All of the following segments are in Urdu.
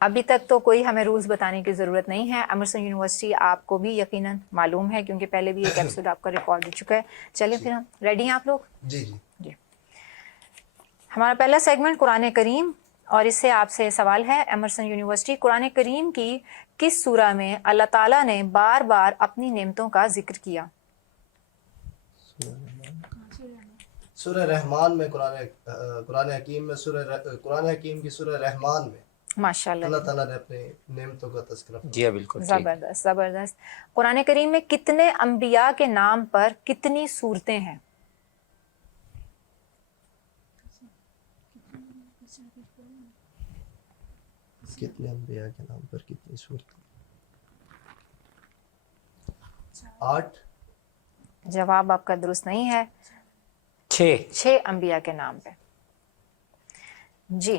ابھی تک تو کوئی ہمیں رولز بتانے کی ضرورت نہیں ہے. ایمرسن یونیورسٹی آپ کو بھی یقیناً معلوم ہے کیونکہ پہلے بھی ایک ایپیسوڈ آپ کا ریکارڈ ہو چکا ہے. چلیں پھر ہم ریڈی ہیں آپ لوگ؟ جی جی. جی. ہمارا پہلا سیگمنٹ قرآن کریم، اور اس سے آپ سے سوال ہے ایمرسن یونیورسٹی، قرآن کریم کی کس سورہ میں اللہ تعالیٰ نے بار بار اپنی نعمتوں کا ذکر کیا؟ سورہ رحمان میں، قرآن حکیم میں قرآن حکیم کی سورہ رحمان میں ماشاء اللہ اللہ، تعالیٰ نے اپنے نعمتوں کا تذکرہ فرمایا. جی ہاں بالکل ٹھیک. زبردست زبردست. قرآن کریم میں کتنے انبیاء کے نام پر کتنی صورتیں ہیں؟ کتنے انبیاء کے نام پر کتنی صورتیں؟ 8. جواب آپ کا درست نہیں ہے. 6 انبیاء کے نام پہ. جی،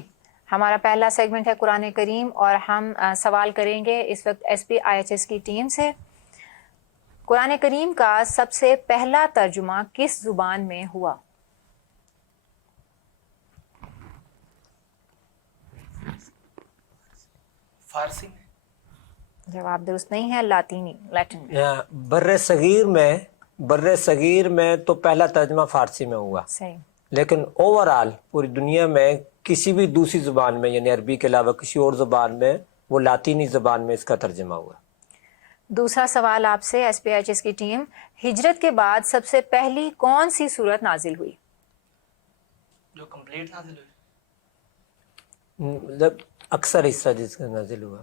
ہمارا پہلا سیگمنٹ ہے قرآن کریم، اور ہم سوال کریں گے اس وقت S P I H S کی ٹیم سے. قرآن کریم کا سب سے پہلا ترجمہ کس زبان میں ہوا؟ فارسی میں. جواب درست نہیں ہے، لاطینی، لیٹن میں. بر صغیر میں تو پہلا ترجمہ فارسی میں ہوا، صحیح. لیکن اوور آل پوری دنیا میں کسی بھی دوسری زبان میں یعنی عربی کے علاوہ کسی اور زبان میں وہ لاطینی زبان میں اس کا ترجمہ ہوا. دوسرا سوال آپ سے ایس پی ایچ ایس کی ٹیم، ہجرت کے بعد سب سے پہلی کون سی سورت نازل ہوئی؟ جو کمپلیٹ نازل ہوئی. مطلب اکثر حصہ جس کا نازل ہوا.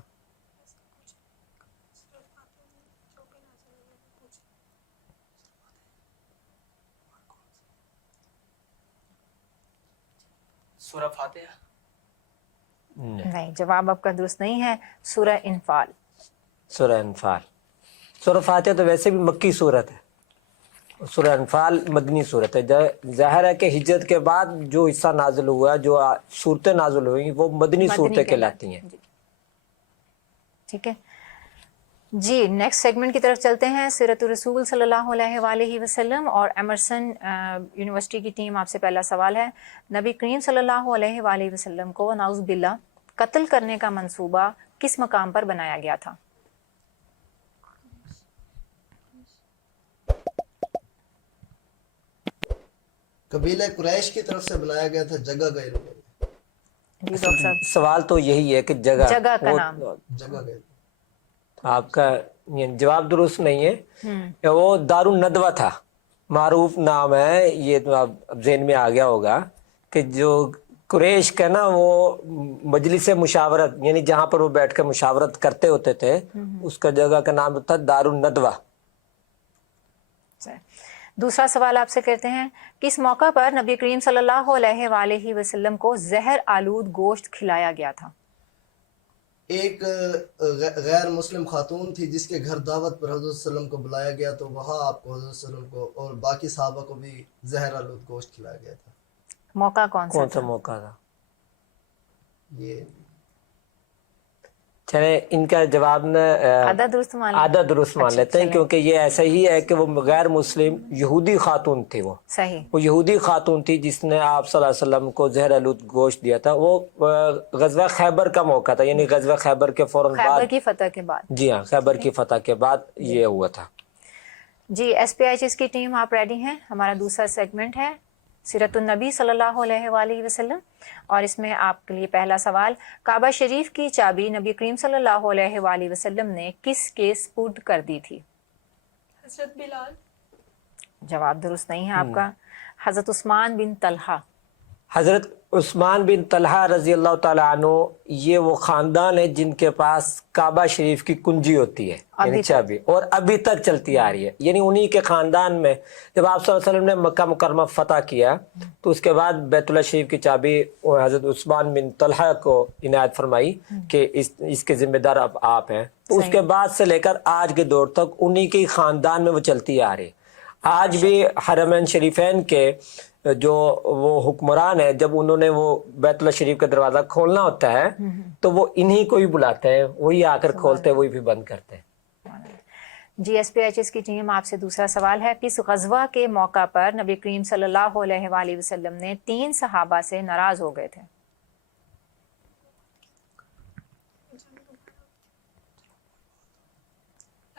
سورہ فاتحہ. نہیں، جواب آپ کا درست نہیں ہے، سورہ انفال. سورہ انفال. سورہ فاتحہ تو ویسے بھی مکی صورت ہے، سورہ انفال مدنی صورت ہے. ظاہر ہے کہ ہجرت کے بعد جو حصہ نازل ہوا، جو صورتیں نازل ہوئی، وہ مدنی صورتیں کہلاتی ہیں. جی. ٹھیک ہے جی. نیکسٹ سیگمنٹ کی طرف چلتے ہیں، سیرت الرسول صلی اللہ علیہ وآلہ وسلم. اور ایمرسن یونیورسٹی کی ٹیم، آپ سے پہلا سوال ہے، نبی کریم صلی اللہ علیہ وآلہ وسلم کو نعوذ باللہ قتل کرنے کا منصوبہ کس مقام پر بنایا گیا تھا؟ قبیلہ قریش کی طرف سے بنایا گیا تھا، جگہ غیر میں. جی ڈاکٹر صاحب. سوال تو یہی ہے کہ جگہ کا نام. جگہ غیر. آپ کا جواب درست نہیں ہے کہ وہ دار الندوہ تھا، معروف نام ہے یہ، تو اب ذہن میں آ گیا ہوگا کہ جو قریش کا نا وہ مجلس مشاورت یعنی جہاں پر وہ بیٹھ کر مشاورت کرتے ہوتے تھے، اس کا جگہ کا نام تھا دار الندوہ. دوسرا سوال آپ سے کرتے ہیں، کس موقع پر نبی کریم صلی اللہ علیہ وآلہ وسلم کو زہر آلود گوشت کھلایا گیا تھا؟ ایک غیر مسلم خاتون تھی جس کے گھر دعوت پر حضرت صلی اللہ علیہ وسلم کو بلایا گیا، تو وہاں آپ کو حضرت صلی اللہ علیہ وسلم کو اور باقی صحابہ کو بھی زہر آلود گوشت کھلایا گیا تھا. موقع کون سا تھا؟ موقع تھا؟ یہ چلے ان کا جواب آدھا درست مان لیتے ہیں، کیونکہ یہ ایسا ہی ہے کہ وہ غیر مسلم یہودی خاتون تھی. صحیح. وہ یہودی خاتون تھی جس نے آپ صلی اللہ علیہ وسلم کو زہر آلود گوشت دیا تھا. وہ غزوہ خیبر کا موقع تھا، یعنی غزوہ خیبر کے فوراً بعد، خیبر کی فتح کے بعد. جی ہاں، خیبر کی فتح کے بعد یہ ہوا تھا. جی ایس پی ایچ ایس کی ٹیم، آپ ریڈی ہیں؟ ہمارا دوسرا سیگمنٹ ہے سیرت النبی صلی اللہ علیہ وآلہ وسلم، اور اس میں آپ کے لیے پہلا سوال، کعبہ شریف کی چابی نبی کریم صلی اللہ علیہ وآلہ وسلم نے کس کے سپرد کر دی تھی؟ حضرت بلال. جواب درست نہیں ہے آپ کا، حضرت عثمان بن طلحہ. حضرت عثمان بن طلحہ رضی اللہ تعالیٰ عنہ، یہ وہ خاندان ہے جن کے پاس کعبہ شریف کی کنجی ہوتی ہے، یعنی چابی، اور ابھی تک چلتی آ رہی ہے. یعنی انہی کے خاندان میں جب آپ صلی اللہ علیہ وسلم نے مکہ مکرمہ فتح کیا تو اس کے بعد بیت اللہ شریف کی چابی حضرت عثمان بن طلحہ کو عنایت فرمائی کہ اس کے ذمہ دار اب آپ ہیں. تو اس کے بعد سے لے کر آج کے دور تک انہی کے خاندان میں وہ چلتی آ رہی ہے. آج بھی حرمین شریفین کے جو وہ حکمران ہیں، جب انہوں نے وہ بیت اللہ شریف کا دروازہ کھولنا ہوتا ہے تو وہ انہی کو ہی بلاتے ہیں، وہی آ کر کھولتے ہیں، وہی بھی بند کرتے ہیں. جی ایس پی ایچ ایس کی ٹیم، آپ سے دوسرا سوال ہے، کس غزوہ کے موقع پر نبی کریم صلی اللہ علیہ وآلہ وسلم نے 3 صحابہ سے ناراض ہو گئے تھے؟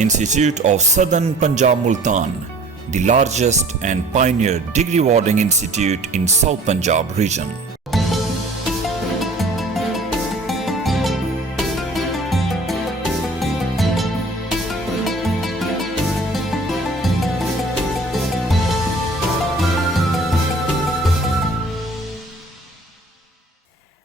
Institute of Southern Punjab Multan, the largest and pioneer degree awarding institute in South Punjab region.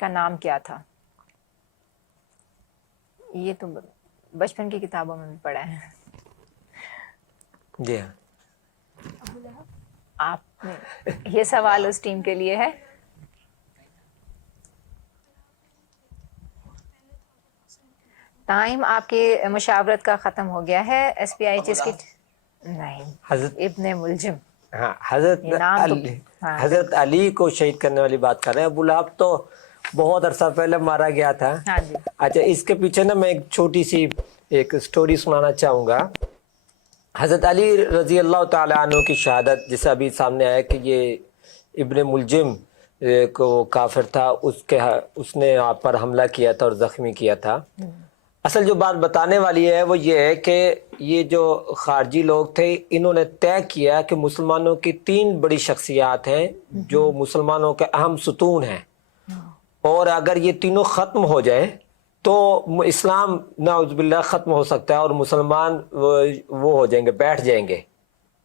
کا نام کیا تھا؟ یہ تو بچپن کی کتابوں میں بھی پڑھا ہے. جی ہاں. آپ نے یہ سوال اس ٹیم کے لیے ہے. ٹائم آپ کی مشاورت کا ختم ہو گیا ہے. ایس پی آئی چیز کی نہیں، حضرت ابن ملجم. ہاں حضرت یہ نام تو علی، ہاں حضرت علی کو شہید کرنے والی بات کر رہے ہیں. ابو لہب تو بہت عرصہ پہلے مارا گیا تھا. ہاں جی. اچھا اس کے پیچھے نا میں ایک چھوٹی سی ایک سٹوری سنانا چاہوں گا. حضرت علی رضی اللہ تعالیٰ عنہ کی شہادت، جیسے ابھی سامنے آیا کہ یہ ابن ملجم کو کافر تھا، اس نے آپ پر حملہ کیا تھا اور زخمی کیا تھا. اصل جو بات بتانے والی ہے وہ یہ ہے کہ یہ جو خارجی لوگ تھے انہوں نے طے کیا کہ مسلمانوں کی 3 بڑی شخصیات ہیں جو مسلمانوں کے اہم ستون ہیں، اور اگر یہ تینوں ختم ہو جائیں تو اسلام نعوذ باللہ ختم ہو سکتا ہے اور مسلمان وہ ہو جائیں گے، بیٹھ جائیں گے.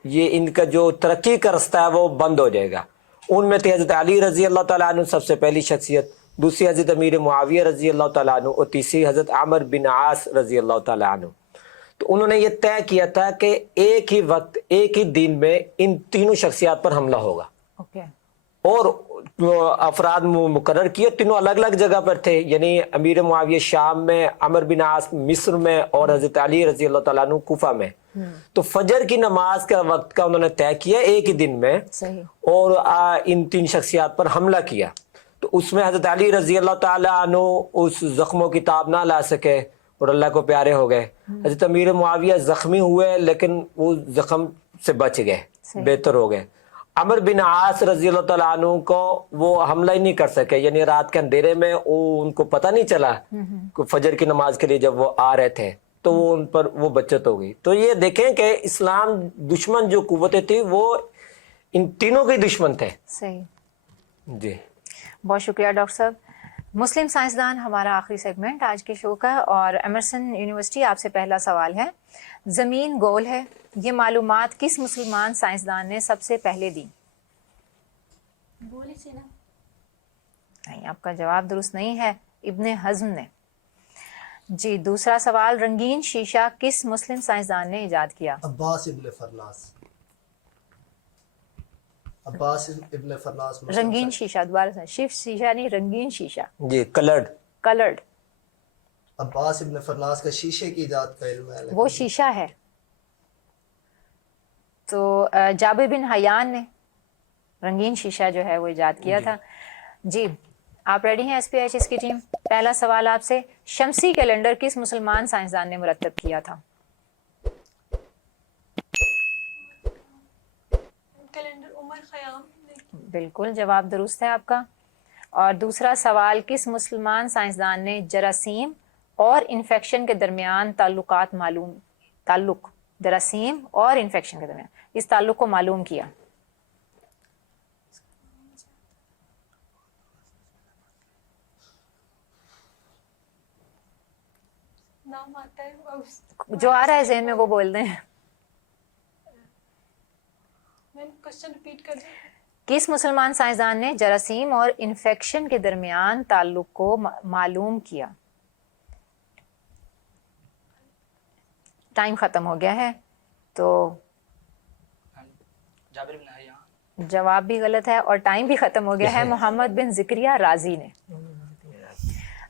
یہ ان کا جو ترقی کا رستہ ہے وہ بند ہو جائے گا. ان میں تھے حضرت علی رضی اللہ تعالیٰ عنہ سب سے پہلی شخصیت، دوسری حضرت امیر معاویہ رضی اللہ تعالیٰ عنہ، اور تیسری حضرت عمر بن عاص رضی اللہ تعالیٰ عنہ. تو انہوں نے یہ طے کیا تھا کہ ایک ہی وقت ایک ہی دن میں ان تینوں شخصیات پر حملہ ہوگا. اوکے. اور افراد مقرر کیے، تینوں الگ الگ جگہ پر تھے، یعنی امیر معاویہ شام میں، عمر بن عاص مصر میں، اور حضرت علی رضی اللہ تعالیٰ عنہ کوفہ میں. تو فجر کی نماز کا وقت کا انہوں نے طے کیا ایک ہی دن میں، صحیح. اور ان 3 شخصیات پر حملہ کیا. تو اس میں حضرت علی رضی اللہ تعالیٰ عنہ اس زخموں کی تاب نہ لا سکے اور اللہ کو پیارے ہو گئے. حضرت امیر معاویہ زخمی ہوئے لیکن وہ زخم سے بچ گئے، بہتر ہو گئے. عمر بن عاص رضی اللہ تعالیٰ عنہ کو وہ حملہ ہی نہیں کر سکے، یعنی رات کے اندھیرے میں ان کو پتہ نہیں چلا کہ فجر کی نماز کے لیے جب وہ آ رہے تھے تو وہ ان پر وہ بچت ہو گئی. تو یہ دیکھیں کہ اسلام دشمن جو قوتیں تھیں وہ ان تینوں کے دشمن تھے. صحیح. جی بہت شکریہ ڈاکٹر صاحب. مسلم سائنسدان ہمارا آخری سیگمنٹ آج کے شو کا، اور ایمرسن یونیورسٹی آپ سے پہلا سوال ہے. زمین گول ہے، یہ معلومات کس مسلمان سائنسدان نے سب سے پہلے دی؟ نہیں، آپ کا جواب درست نہیں ہے، ابن حزم نے. جی دوسرا سوال، رنگین شیشہ کس مسلم سائنسدان نے ایجاد کیا؟ عباس ابن فرناس. عباس ابن فرناس. رنگین شیشہ، دوبارہ سے شیف شیشہ نہیں، رنگین شیشہ. جی کلرڈ. کلرڈ. عباس ابن فرناس کا شیشے کی ایجاد کا علم ہے، وہ شیشہ ہے. تو جابر بن حیان نے رنگین شیشہ جو ہے وہ ایجاد کیا تھا. جی آپ ریڈی ہیں ایس پی ایچ ایس کی ٹیم؟ پہلا سوال آپ سے، شمسی کیلنڈر کس مسلمان سائنسدان نے مرتب کیا تھا؟ کیلنڈر عمر خیام. بالکل جواب درست ہے آپ کا. اور دوسرا سوال، کس مسلمان سائنسدان نے جراثیم اور انفیکشن کے درمیان تعلق جراثیم اور انفیکشن کے درمیان اس تعلق کو معلوم کیا؟ نام آتا ہے، جو آ رہا ہے ذہن میں وہ بول دیں. میں کوشچن ریپیٹ کر دوں. کس مسلمان سائنسدان نے جراثیم اور انفیکشن کے درمیان تعلق کو معلوم کیا؟ ٹائم ختم ہو گیا ہے. تو جابر بن حیان. جواب بھی غلط ہے اور ٹائم بھی ختم ہو گیا ہے. محمد بن ذکریہ رازی نے.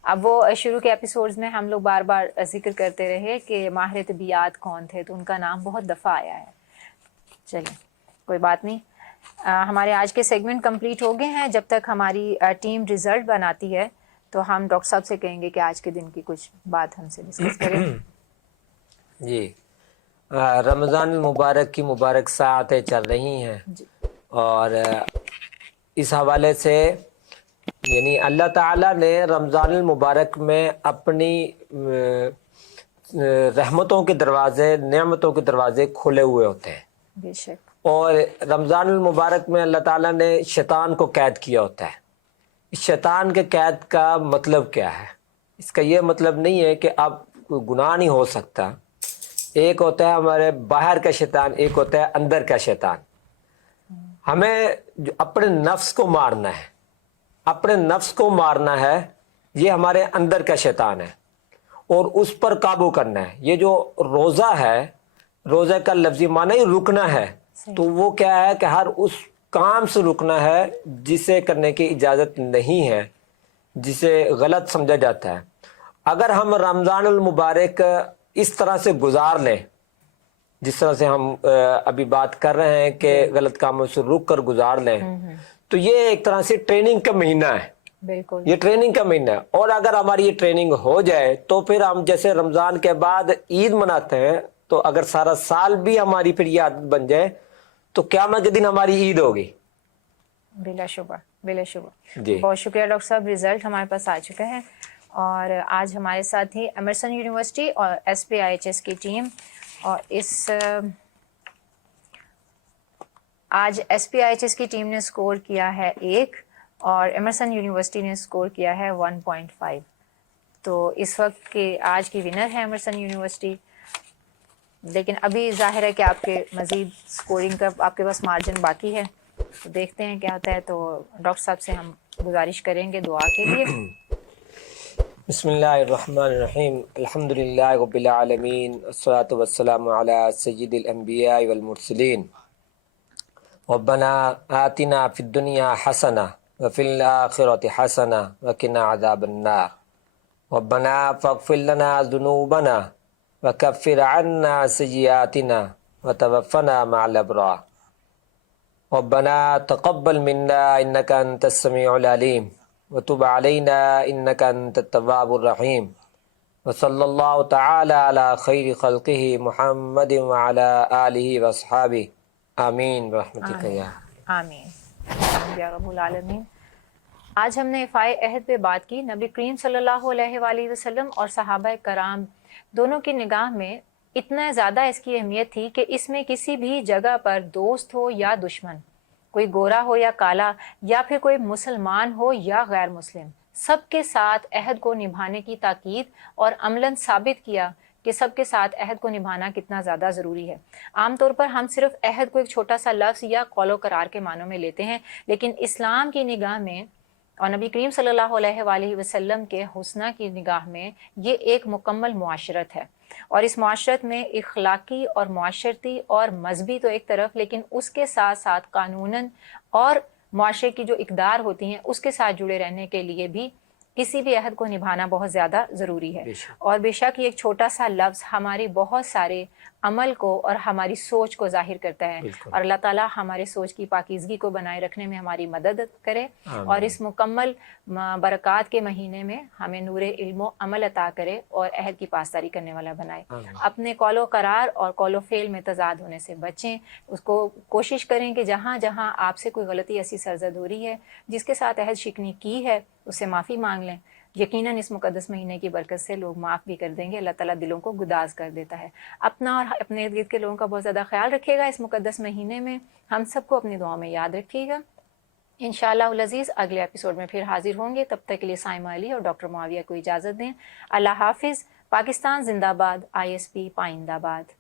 اب وہ شروع کے ایپیسوڈز میں ہم لوگ بار بار ذکر کرتے رہے کہ ماہر طبیعیات کون تھے، تو ان کا نام بہت دفعہ آیا ہے. چلیے کوئی بات نہیں، ہمارے آج کے سیگمنٹ کمپلیٹ ہو گئے ہیں. جب تک ہماری ٹیم ریزلٹ بناتی ہے تو ہم ڈاکٹر صاحب سے کہیں گے کہ آج کے دن کی کچھ بات ہم سے ڈسکس کریں. جی رمضان المبارک کی مبارک ساعتیں چل رہی ہیں، اور اس حوالے سے یعنی اللہ تعالیٰ نے رمضان المبارک میں اپنی رحمتوں کے دروازے، نعمتوں کے دروازے کھلے ہوئے ہوتے ہیں. بے شک. اور رمضان المبارک میں اللہ تعالیٰ نے شیطان کو قید کیا ہوتا ہے. اس شیطان کے قید کا مطلب کیا ہے؟ اس کا یہ مطلب نہیں ہے کہ اب کوئی گناہ نہیں ہو سکتا. ایک ہوتا ہے ہمارے باہر کا شیطان، ایک ہوتا ہے اندر کا شیطان. ہمیں جو اپنے نفس کو مارنا ہے، اپنے نفس کو مارنا ہے، یہ ہمارے اندر کا شیطان ہے، اور اس پر قابو کرنا ہے. یہ جو روزہ ہے، روزہ کا لفظی معنی ہی رکنا ہے. تو وہ کیا ہے کہ ہر اس کام سے رکنا ہے جسے کرنے کی اجازت نہیں ہے، جسے غلط سمجھا جاتا ہے. اگر ہم رمضان المبارک اس طرح سے گزار لیں جس طرح سے ہم ابھی بات کر رہے ہیں کہ غلط کاموں سے رک کر گزار لیں، تو یہ ایک طرح سے ٹریننگ کا مہینہ ہے. بالکل یہ ٹریننگ کا مہینہ ہے. اور اگر ہماری یہ ٹریننگ ہو جائے تو پھر ہم جیسے رمضان کے بعد عید مناتے ہیں، تو اگر سارا سال بھی ہماری پھر یہ عادت بن جائے تو قیامت کے دن ہماری عید ہوگی. بلا شبہ بلا شبہ. جی. بہت شکریہ ڈاکٹر صاحب. رزلٹ ہمارے پاس آ چکا ہے، اور آج ہمارے ساتھ ہی ایمرسن یونیورسٹی اور SPIHS کی ٹیم، اور آج SPIHS کی ٹیم نے اسکور کیا ہے 1 اور ایمرسن یونیورسٹی نے اسکور کیا ہے 1.5. تو اس وقت کے آج کی ونر ہے ایمرسن یونیورسٹی، لیکن ابھی ظاہر ہے کہ آپ کے مزید اسکورنگ کا آپ کے پاس مارجن باقی ہے. تو دیکھتے ہیں کیا ہوتا ہے. تو ڈاکٹر صاحب سے ہم گزارش کریں گے دعا کے لیے. بسم اللہ الرحمن الرحیم. الحمد للہ رب العالمین، والصلاة والسلام علی سید الانبیاء والمرسلین. ربنا آتنا فی الدنیا حسنہ وفی الآخرۃ حسنہ وقنا عذاب النار. ربنا فاغفر لنا ذنوبنا وکفر عنا سیئاتنا وتوفنا مع الابرار. ربنا تقبل منا انك انت السميع العليم وتب علينا انك انت التواب الرحيم. وصلى الله تعالى على خير خلقه محمد وعلى آله واصحابه آمین برحمتک یا. آمین یا رب العالمین. آج ہم نے افائے عہد پہ بات کی. نبی کریم صلی اللہ علیہ وآلہ وسلم اور صحابہ کرام دونوں کی نگاہ میں اتنا زیادہ اس کی اہمیت تھی کہ اس میں کسی بھی جگہ پر دوست ہو یا دشمن، کوئی گورا ہو یا کالا، یا پھر کوئی مسلمان ہو یا غیر مسلم، سب کے ساتھ عہد کو نبھانے کی تاکید اور عملاً ثابت کیا کہ سب کے ساتھ عہد کو نبھانا کتنا زیادہ ضروری ہے. عام طور پر ہم صرف عہد کو ایک چھوٹا سا لفظ یا قول و قرار کے معنوں میں لیتے ہیں، لیکن اسلام کی نگاہ میں اور نبی کریم صلی اللہ علیہ وآلہ وسلم کے حسنہ کی نگاہ میں یہ ایک مکمل معاشرت ہے. اور اس معاشرت میں اخلاقی اور معاشرتی اور مذہبی تو ایک طرف، لیکن اس کے ساتھ ساتھ قانوناً اور معاشرے کی جو اقدار ہوتی ہیں اس کے ساتھ جڑے رہنے کے لیے بھی کسی بھی عہد کو نبھانا بہت زیادہ ضروری ہے. اور بے شک یہ ایک چھوٹا سا لفظ ہماری بہت سارے عمل کو اور ہماری سوچ کو ظاہر کرتا ہے. اور اللہ تعالیٰ ہمارے سوچ کی پاکیزگی کو بنائے رکھنے میں ہماری مدد کرے، اور اس مکمل برکات کے مہینے میں ہمیں نور علم و عمل عطا کرے اور عہد کی پاسداری کرنے والا بنائے. اپنے قول و قرار اور قول و فعل میں تضاد ہونے سے بچیں. اس کو کوشش کریں کہ جہاں جہاں آپ سے کوئی غلطی ایسی سرزد ہو رہی ہے، جس کے ساتھ عہد شکنی کی ہے، اس سے معافی مانگ لیں. یقیناً اس مقدس مہینے کی برکت سے لوگ معاف بھی کر دیں گے. اللہ تعالیٰ دلوں کو گداز کر دیتا ہے. اپنا اور اپنے ارد گرد کے لوگوں کا بہت زیادہ خیال رکھیے گا. اس مقدس مہینے میں ہم سب کو اپنی دعاؤں میں یاد رکھیے گا. انشاءاللہ العزیز اگلے ایپیسوڈ میں پھر حاضر ہوں گے. تب تک کے لیے سائمہ علی اور ڈاکٹر معاویہ کو اجازت دیں. اللہ حافظ. پاکستان زندہ باد. ISP پائندہ باد.